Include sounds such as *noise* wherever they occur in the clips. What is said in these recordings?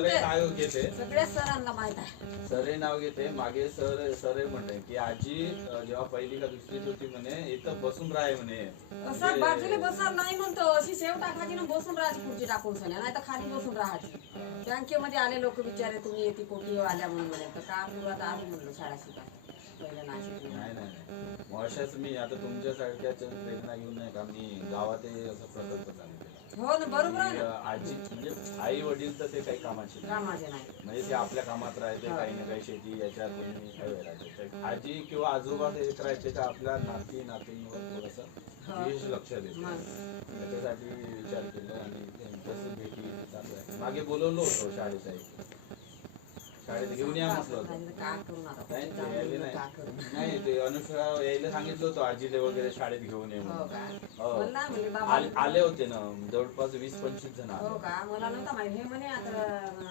सरे नाव घेते? सगळ्या सरांना माहीत आहे. सरे नाव घेते मागे सर सरे म्हणते की आजी अं, जेव्हा पहिली का दुसरीत होती म्हणे इथं बसून राहे म्हणे. असं म्हणजे- बाजूला बसणार नाही म्हणतो अशी शेव टाकायची ना बसून राहायची खुर्ची टाकून सण्या नाही तर खाली बसून राहायची. बँकेमध्ये आले लोक विचारे तुम्ही येते कोटी आल्या म्हणून. म्हणे तर का तुला आता? आली म्हणलं शाळा शिकाय पहिलं नाही नाही. मुळाशाच मी आता तुमच्या सारख्याच प्रेरणा घेऊन नाही का मी गावात असं प्रकल्प चालू केला हो ना बरोबर आहे की, ना अं, आजी म्हणजे आई वडील तर ते काही कामाचे नाही. कामाचे नाही म्हणजे ते आपल्या कामात राहायचे काही ना काही शेती याच्यात कोणी काही राहायचे तर आजी किंवा आजोबा ते एक राहायचे का आपल्या नाती नातींवर थोडस हा. विशेष लक्ष देते मग. त्याच्यासाठी विचार केला आणि त्यांच्याच भेटी चालू आहे मागे बोलवलं होतं शाळेत आहे शाळेत घेऊन या म्हटलं होतं. नाही ते जाऊन यायले नाही ते सांगितलं होतं आजीले वगैरे शाळेत घेऊन ये हो म्हणून हो. बाबा आले आले होते ना जवळपास वीस पंचवीस जण आले. हो हे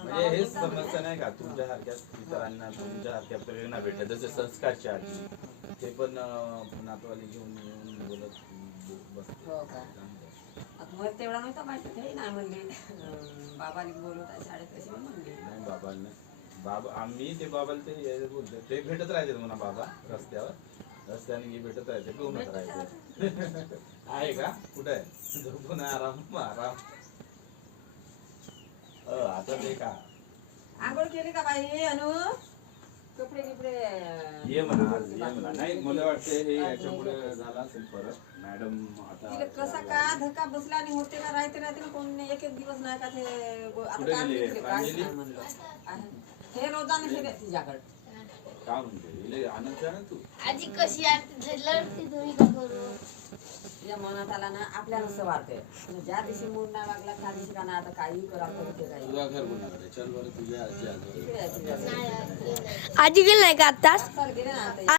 म्हणजे हेच. समस्या नाही का? तुमच्यासारख्या इतरांना तुमच्यासारख्या प्रेरणा भेटल्या जसे संस्कारची आजी ते पण अं, नातवाली घेऊन येऊन बोलत बसते हो का? तेवढा नव्हता माहिती. हे नाही म्हणले बाबाने बोलवत शाळेत कशी म्हणले. नाही बाबांना बाबा आम्ही ते बाबाला ते बोलतो ते भेटत राहायचे म्हणा बाबा रस्त्यावर. रस्त्याने भेटत राहायचे घेऊनच राहायचे. *laughs* आहे का? कुठे आहे? झोपून आराम आराम. अ, आता ते का? आंघोळ केली का बाई अनु? कपडे ये म्हणा आज ये म्हणा. नाही मला वाटते हे याच्यामुळे झाला असेल परत मॅडम आता तिला कसा का? धक्का बसला आणि होते का राहते राहते ना कोण एक एक दिवस नाही का ते आता कुठे गेली? काहीच? नाही म्हणलं आहे. हे रोजाने हे तिच्याकडे का म्हणते? इले आनंद आहे ना तू? आजी कशी आहे? लढती तुम्ही का करू? तिच्या मनात आला ना आपल्याला असं वाटतंय. पण ज्या दिवशी मूड नाही लागला त्या दिवशी का आता काही करा तर ते काही तुझा घर कोणाकडे चल बरं तुझ्या आजी आजोबा तिकडे आहे तिच्या. नाही आजी गेली नाही का आत्ताच? चल गेले ना आता.